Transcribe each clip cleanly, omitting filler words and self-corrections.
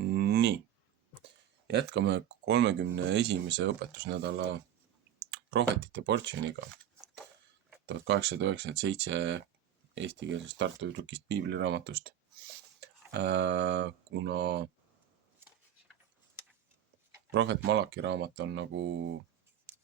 Nii, jätkame 31. õpetusnädala prohvetite portsjoniga. 1897 eestikeelsest Tartu trükist piibliraamatust. Kuna prohvet Malaki raamat on nagu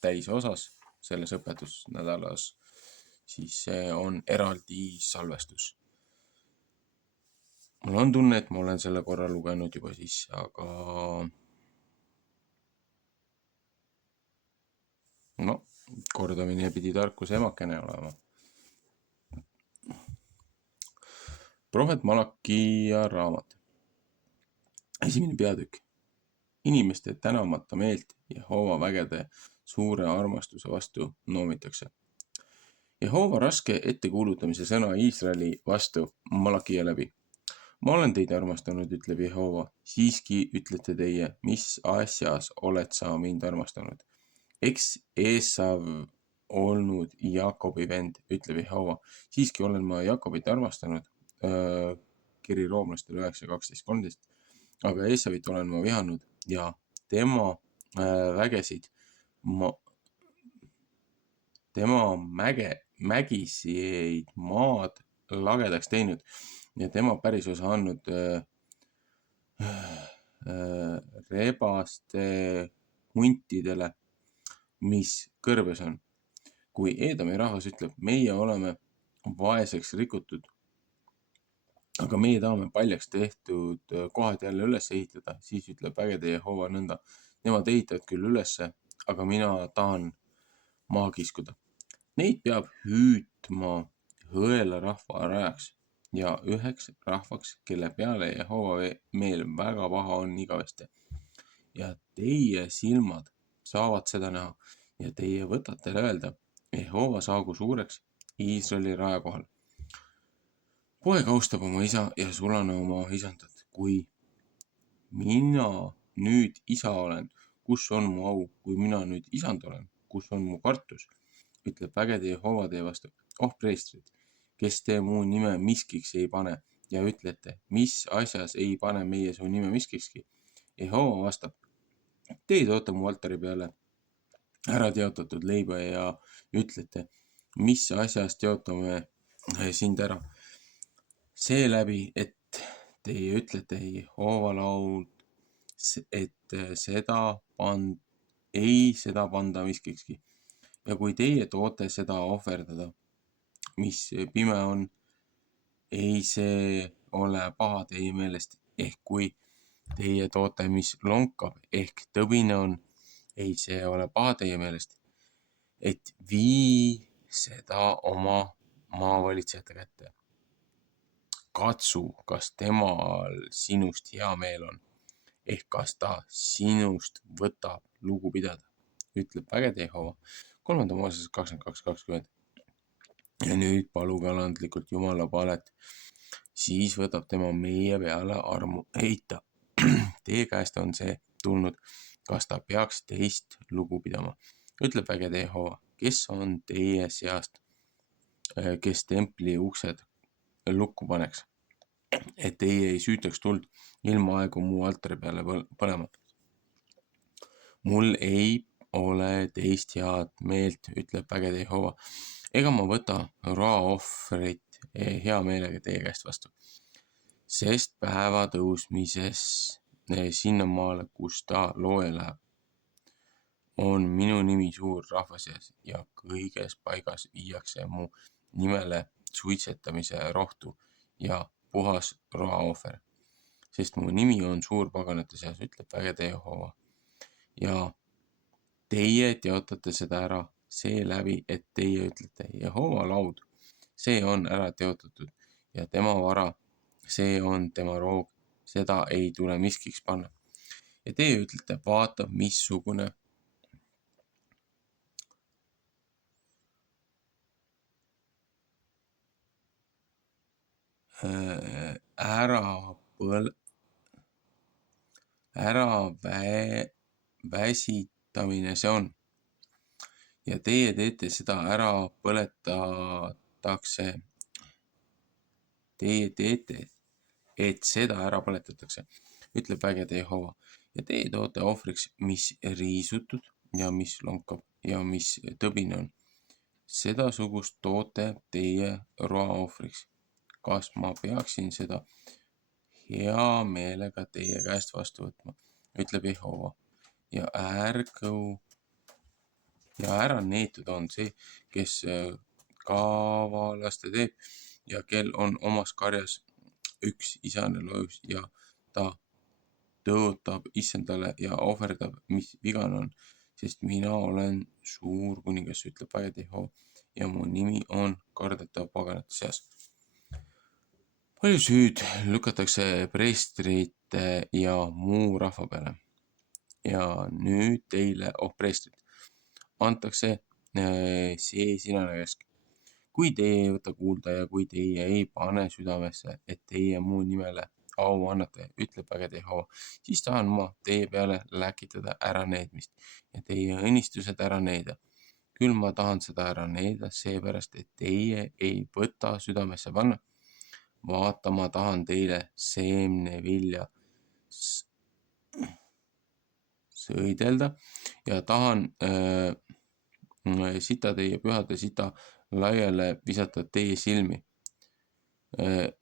täisosas selles õpetusnädalas, siis see on eraldi salvestus. Mul on tunne, et ma olen selle korra lugenud juba sisse, aga no, kordamine pidi tarkuse emakene olema. Prohvet Malaki raamat. Esimene peatükk. Inimeste tänamata meelt Jehova vägede suure armastuse vastu noomitakse. Jehova raske ettekuulutamise sõna Iisraeli vastu Malakia läbi. Ma olen teid armastanud, ütleb Jehova. Siiski ütlete teie, mis asjas oled sa mind armastanud? Eks Esav olnud Jakobi vend, ütleb Jehova. Siiski olen ma Jakobit armastanud, kiri roomlastele 9.12.13, aga Esavit olen ma vihanud ja tema mägiseid maad lagedaks teinud ja tema pärisosa andnud rebaste huntidele, mis kõrbes on. Kui Eedomi rahvas ütleb, meie oleme vaeseks rikutud, aga meie tahame paljaks tehtud kohad jälle üles ehitada, siis ütleb vägede Jehova nõnda. Nemad ehitavad küll ülesse, aga mina tahan maha kiskuda. Neid peab hüüdma hõela rahva rajaks ja üheks rahvaks, kelle peale Jehova meel väga paha on igavesti. Ja teie silmad saavad seda näha ja teie võtate öelda, Jehova saagu suureks Iisraeli raja kohal. Poeg austab oma isa ja sulane oma isandat. Kui mina nüüd isa olen, kus on mu au? Kui mina nüüd isand olen, kus on mu kartus? Ütleb vägede Jehova teie vastu. Oh preestrid, kes te mu nime miskiks ei pane ja ütlete, mis asjas ei pane meie su nime miskikski? Jehova vastab, te toote mu altari peale ära teotatud leiba ja ütlete, mis asjas teotame sind ära? Seeläbi, et teie ütlete Jehova laud, et seda panda miskikski. Ja kui teie toote seda ohverdada, mis pime on, ei see ole paha teie meelest. Ehk kui teie toote, mis lonkab ehk tõbine on, ei see ole paha teie meelest. Et vii seda oma maavalitsejate kätte. Katsu, kas temal sinust hea meel on, ehk kas ta sinust võtab lugu pidada, ütleb vägede Jehova. 3. Mooses 22.20. Ja nüüd paluge alandlikult Jumala palet, siis võtab tema meie peale armu heita. Teie käest on see tulnud, kas ta peaks teist lugu pidama, ütleb vägede Jehova. Kes on teie seast, kes templi uksed lukku paneks, et teie ei süütaks tuld ilma aegu muu altari peale põlema. Mul ei ole teist head meelt, ütleb vägede Jehova, ega ma võta roaohvrit hea meelega teie käest vastu. Sest päeva tõusmises sinnamaale, kus ta looja läheb, on minu nimi suur rahva seas ja kõiges paigas viiakse mu nimele suitsetamise rohtu ja puhas roaohver. Sest mu nimi on suur paganate seas, ütleb vägede Jehova. Ja teie teotate seda ära seeläbi, et teie ütlete, Jehova laud, see on ära teotatud ja tema vara, see on tema roog, seda ei tule miskiks panna. Ja teie ütlete, vaata, missugune väsitamine see on. Ja teie teete seda ära põletatakse. Teie teete, et seda ära põletatakse, ütleb vägede Jehova. Ja teie toote ohvriks, mis riisutud ja mis lonkab ja mis tõbine on. Sedasugust toote teie roaohvriks. Kas ma peaksin seda hea meelega teie käest vastu võtma, ütleb Jehova. Ja ära neetud on see, kes kavalaste teeb ja kel on omas karjas üks isane loius ja ta tõotab issandale ja ohverdab, mis vigane on, sest mina olen suur kuningas, ütleb vägede Jehova ja mu nimi on kardetav paganate seas. Palju süüd lükatakse preestrite ja muu rahva peale. Ja nüüd teile, preestrid, antakse see sinane käsk. Kui teie ei võta kuulda ja kui teie ei pane südamesse, et teie muu nimele au annate, ütleb vägede Jehova, siis tahan ma teie peale läkitada ära needmist ja teie õnnistused ära needa. Küll ma tahan seda ära needa, seepärast, et teie ei võta südamesse panna. Vaata, ma tahan teile seemnevilja sõidelda ja tahan sita teie pühade sita laiale visata teie silmi,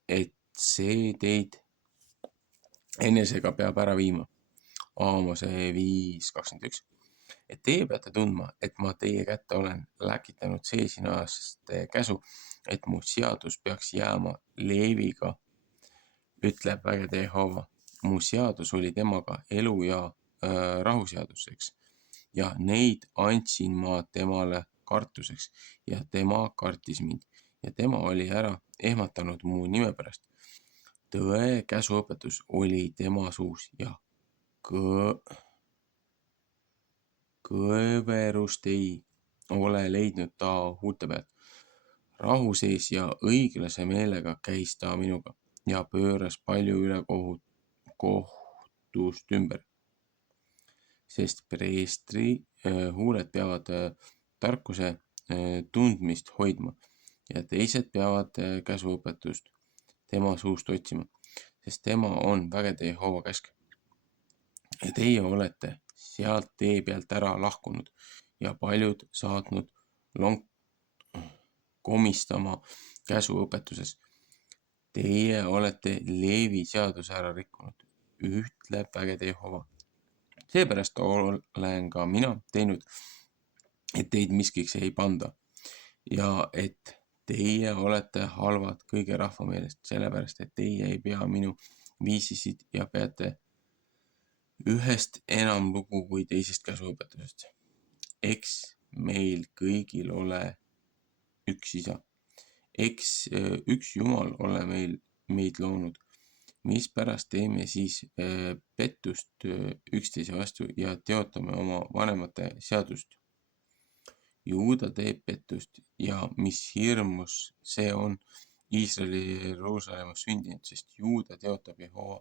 et see teid enesega peab ära viima. Aamose 5:21. Et teie peate tundma, et ma teie kätte olen läkitanud seesinaste käsu, et mu seadus peaks jääma Leeviga, ütleb vägede Jehova. Mu seadus oli temaga elu ja rahuseaduseks ja neid andsin ma temale kartuseks ja tema kartis mind ja tema oli ära ehmatanud mu nime pärast. Tõe käsuõpetus oli tema suus ja kõverust ei ole leidnud ta huulte pealt. Rahu sees ja õiglase meelega käis ta minuga ja pööras palju üle kohtust ümber. Sest preestri huuled peavad tarkuse tundmist hoidma ja teised peavad käsuõpetust tema suust otsima, sest tema on vägede Jehova käsk. Ja teie olete sealt tee pealt ära lahkunud ja paljud saatnud komistama käsuõpetuses. Teie olete Leevi seaduse ära rikkunud, ütleb vägede Jehova. Seepärast olen ka mina teinud, et teid miskiks ei panda ja et teie olete halvad kõige rahva meelest, sellepärast, et teie ei pea minu viisisid ja peate ühest enam lugu kui teisest käsuõpetusest. Eks meil kõigil ole üks isa. Eks üks Jumal ole meid loonud. Mispärast teeme siis pettust üksteise vastu ja teotame oma vanemate seadust? Juuda teeb pettust ja mis hirmus see on Iisraeli Jeruusalemmas sündinud, sest Juuda teotab Jehova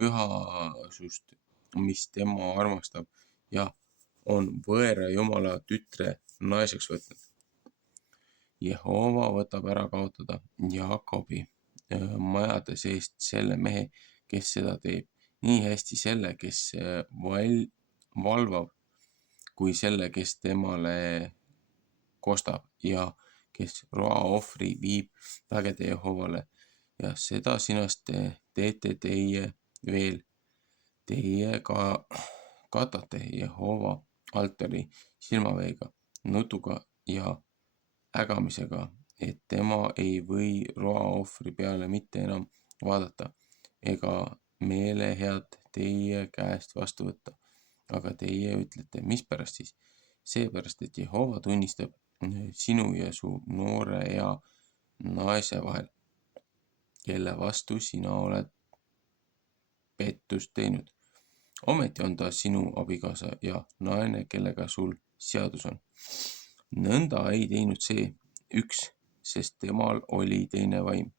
pühasust, mis tema armastab ja on võõra Jumala tütre naiseks võtnud. Jehova võtab ära kaotada Jaakobi majade seest selle mehe, kes seda teeb, nii hästi selle, kes valvab, kui selle, kes temale kostab ja kes roaohvri viib vägede Jehovale ja seda sinast teete teie veel. Teie ka katate Jehova altari silmaveega, nutuga ja ägamisega, et tema ei või roaohvri peale mitte enam vaadata ega meelehead teie käest vastu võtta. Aga teie ütlete, mispärast siis? Seepärast, et Jehova tunnistab sinu ja su noore ja naise vahel, kelle vastu sina oled pettust teinud. Ometi on ta sinu abikaasa ja naine, kellega sul seadus on. Nõnda ei teinud see üks, sest temal oli teine vaim.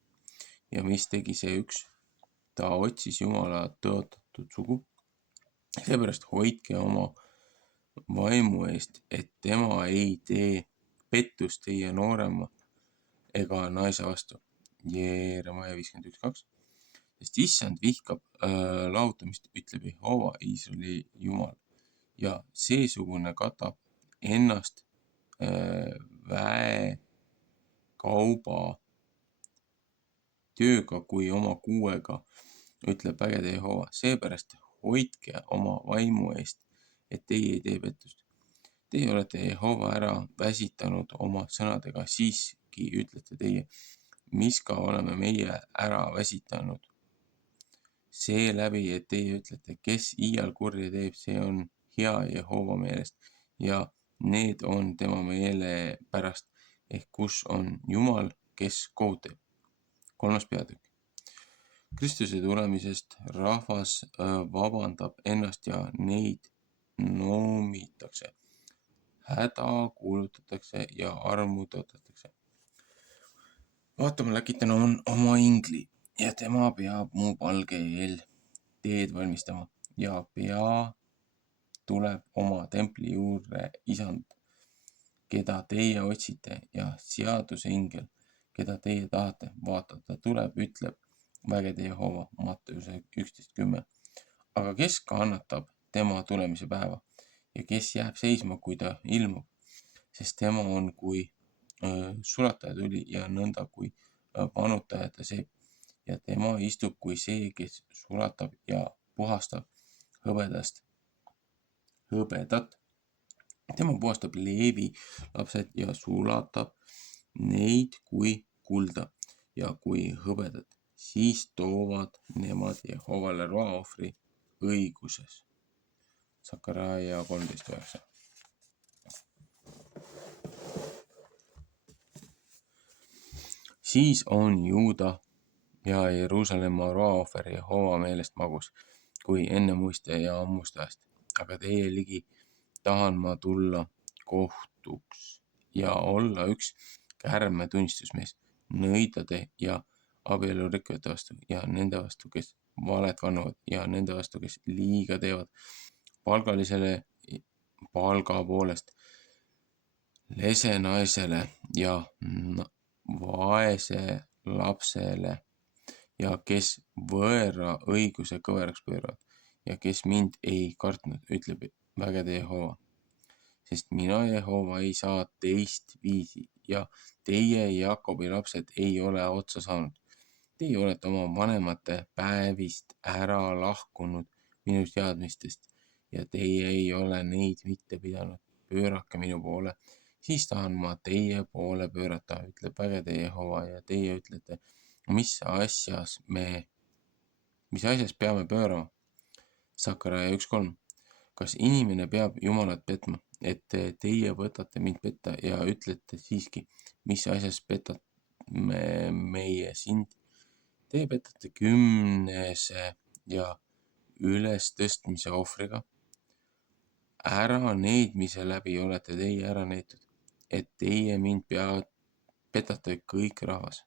Ja mis tegi see üks? Ta otsis Jumala tõotatud sugu. Seepärast hoidke oma vaimu eest, et tema ei tee pettust teie noorema ega naise vastu. Jeeremaia 51:2. sest issand vihkab lahutamist, ütleb Jehova, Iisraeli Jumal. Ja seesugune katab ennast väekauba tööga kui oma kuuega, ütleb vägede Jehova. Seepärast hoidke oma vaimu eest, et teie ei tee pettust. Teie olete Jehova ära väsitanud oma sõnadega, siiski ütlete teie, miska oleme meie ära väsitanud. Seeläbi, et teie ütlete, kes iial kurja teeb, see on hea Jehova meelest ja need on tema meele pärast, ehk kus on Jumal, kes kohut teeb. 3. peatükk. Kristuse tulemisest rahvas vabandab ennast ja neid noomitakse. Häda kuulutatakse ja armu tõotatakse. Vaatama läkitan on oma ingli ja tema peab mu palge eel teed valmistama ja pea tuleb oma templi juurde isand, keda teie otsite ja seaduse ingel, keda teie tahate. Vaata, ta tuleb, ütleb vägede Jehova, Matteuse 11:10. Aga kes kannatab tema tulemise päeva ja kes jääb seisma, kui ta ilmub, sest tema on kui sulataja tuli ja nõnda kui panutajate seep ja tema istub kui see, kes sulatab ja puhastab hõbedat. Tema puhastab Leevi lapsed ja sulatab neid kui kulda ja kui hõbedat. Siis toovad nemad Jehovale roaohvri õiguses. Sakaraia 13:9. Siis on Juuda ja Jeruusalemma roaohver Jehova meelest magus, kui enne muiste ja ammust ajast. Aga teie ligi tahan ma tulla kohtuks ja olla üks kärme tunnistusmees nõidade ja abielurikkujate vastu ja nende vastu, kes valet vannuvad ja nende vastu, kes liiga teevad palgalisele palga poolest, lesenaisele ja vaese lapsele ja kes võõra õiguse kõveraks pööravad ja kes mind ei kartnud, ütleb vägede Jehova. Sest mina, Jehova, ei saa teist viisi ja teie, Jakobi lapsed, ei ole otsa saanud. Teie olete oma vanemate päevist ära lahkunud minu seadmistest ja teie ei ole neid mitte pidanud. Pöörake minu poole, siis tahan ma teie poole pöörata, ütleb vägede Jehova ja teie ütlete, mis asjas peame pöörama? Sakaraia 1:3. Kas inimene peab Jumalat petma, et teie võtate mind petta ja ütlete siiski, mis asjas petame meie sind? Te petate 10. ja ülestõstmise ohvriga. Ära needmise läbi olete teie ära neetud, et teie mind petate kõik rahvas.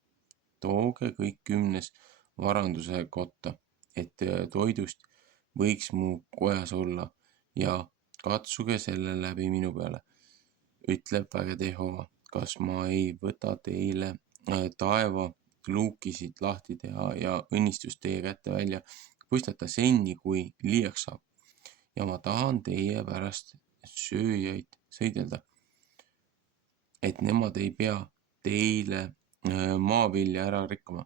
Tooge kõik 10. varanduse kotta, et toidust võiks mu kojas olla ja katsuge selle läbi minu peale, ütleb vägede Jehova. Kas ma ei võta teile taeva luukisid lahti teha ja õnnistust teie kätte välja puistata senni, kui liiaks saab. Ja ma tahan teie pärast sööjaid sõidelda, et nemad ei pea teile maavilja ära rikkuma.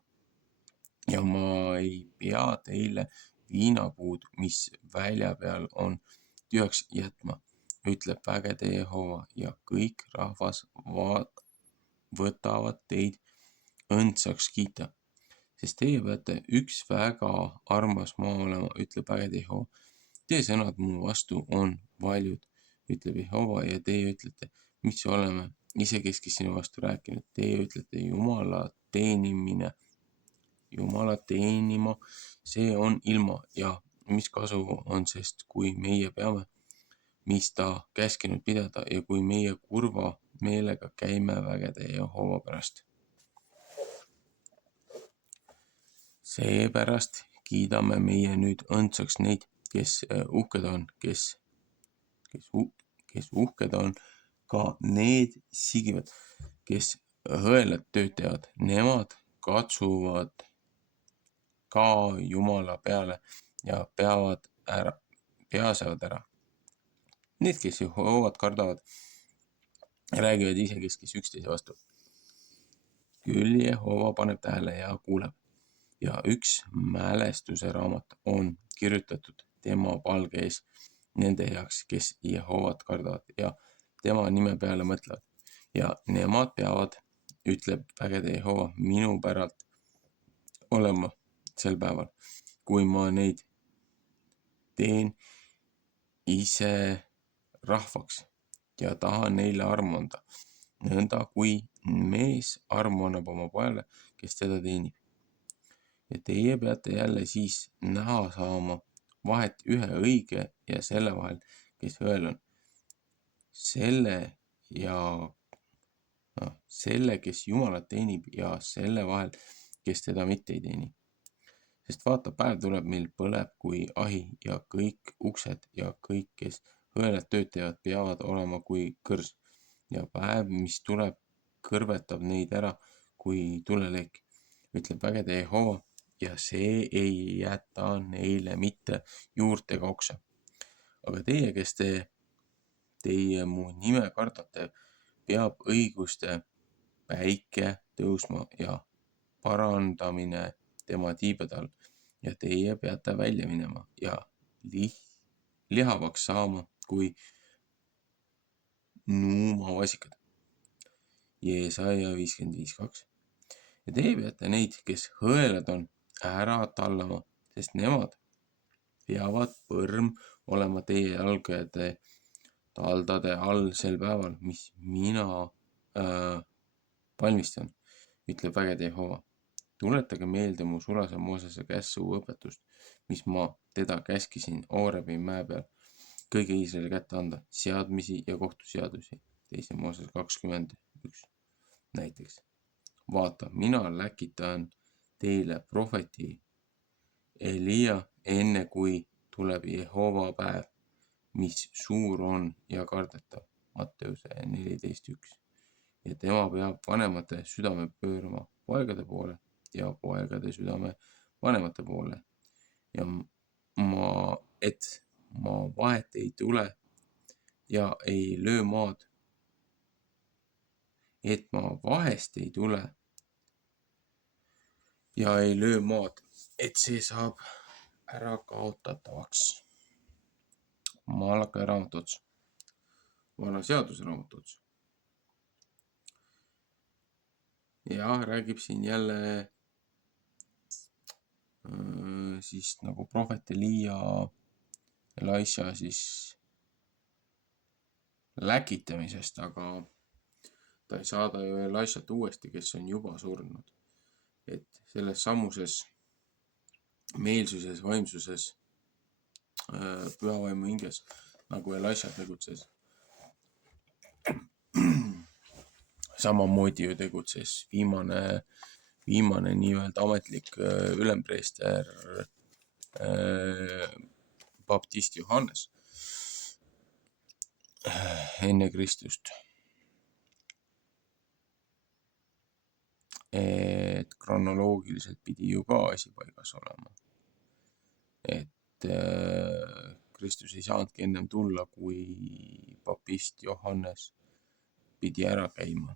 Ja ma ei pea teile viinapuud, mis välja peal on, tühjaks jätma, ütleb vägede Jehova ja kõik rahvas võtavad teid õndsaks kiita, sest teie peate üks väga armas maa olema, ütleb vägede Jehova. Teie sõnad mu vastu on valjud, ütleb Jehova ja teie ütlete, mis oleme isekeskis sinu vastu rääkinud. Teie ütlete Jumala teenima, see on ilma ja mis kasu on, sest kui meie peame, mis ta käskinud pidada ja kui meie kurva meelega käime vägede Jehova pärast. Seepärast kiidame meie nüüd õndsaks neid, kes uhked on, kes uhked on, ka need sigivad, kes hõelad tööd teevad, nemad katsuvad ka Jumala peale ja peasevad ära. Need, kes Jehoovat kardavad, räägivad isekeskis üksteise vastu. Küll Jehova paneb tähele ja kuuleb. Ja üks mälestuse raamat on kirjutatud tema palge ees nende heaks, kes Jehovat kardavad ja tema nime peale mõtlevad. Ja nemad peavad, ütleb vägede Jehova, minu päralt olema sel päeval, kui ma neid teen ise rahvaks ja tahan neile armu anda, nõnda kui mees armu annab oma pojale, kes teda teenib. Ja teie peate jälle siis näha saama vahet ühe õige ja selle vahel, kes õel on. Selle, kes Jumalat teenib ja selle vahel, kes teda mitte ei teeni. Sest vaata, päev tuleb, mil põleb kui ahi ja kõik uksed ja kõik, kes õelad tööd teevad, peavad olema kui kõrs. Ja päev, mis tuleb, kõrvetab neid ära kui tuleleek, ütleb vägede Jehova, ja see ei jäta neile mitte juurt ega oksa. Aga teie, kes teie mu nime kardate, peab õiguste päike tõusma ja parandamine tema tiibade all. Ja teie peate välja minema ja lihavaks saama kui nuumavasikad. Jeesaja 55:2. Ja teie peate neid, kes õelad on, ära tallama, sest nemad peavad põrm olema teie jalgade taldade all sel päeval, mis mina valmistan, ütleb vägede Jehova. Tuletage meelde mu sulase Moosese käsu õpetust, mis ma teda käskisin Oorebi mäe peal kõige Iisraeli kätte anda, seadmisi ja kohtuseadusi. 2. Mooses 21 näiteks. Vaata, mina läkitan teile prohveti Elia, enne kui tuleb Jehova päev, mis suur on ja kardetav. Matteuse 14:1. Ja tema peab vanemate südame pöörama poegade poole ja poegade südame vanemate poole. Ja ma vahet ei tule ja ei löö maad. Et ma vahest ei tule ja ei löö maad, et see saab ära kaotatavaks. Malakai raamatuots, vana seaduse raamatuots. Ja räägib siin jälle siis nagu prohvet Elia, Elisha siis läkitamisest, aga ta ei saada ju Elishat uuesti, kes on juba surnud. Et selles samuses meelsuses, vaimsuses, pühavaimu hinges, nagu Elisha tegutses. Samamoodi ju tegutses viimane nii-öelda ametlik ülempreester baptist Johannes enne Kristust. Et kronoloogiliselt pidi ju ka asi paigas olema. Et Kristus ei saanudki ennem tulla, kui baptist Johannes pidi ära käima.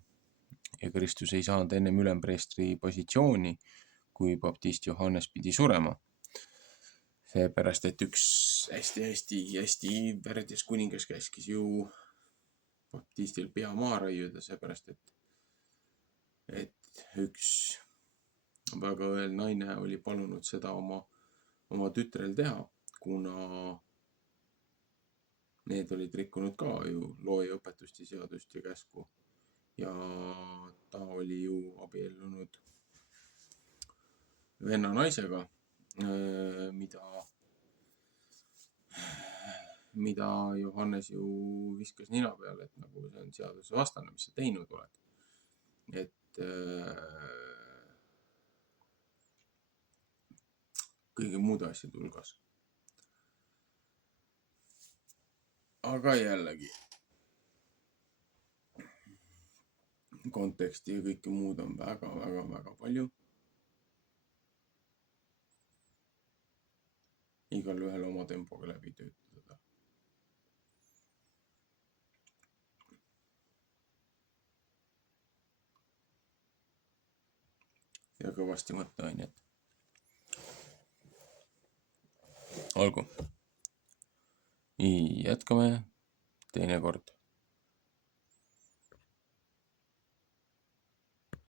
Ja Kristus ei saanud ennem ülempreestri positsiooni, kui baptist Johannes pidi surema. Seepärast, et üks hästi värdjas kuningas käskis ju baptistil pea maa raiuda, seepärast, et üks väga õel naine oli palunud seda oma tütrel teha, kuna need olid rikkunud ka ju looja õpetust ja seadust ja käsku. Ja ta oli ju abiellunud venna naisega, mida Johannes ju viskas nina peale, et nagu see on seaduse vastane, mis sa teinud oled. Et kõige muude asjade hulgas. Aga jällegi, konteksti ja kõike muud on väga palju. igal ühel oma tempoga läbi töötada. Ja kõvasti mõtteainet. Olgu. Jätkame teinekord.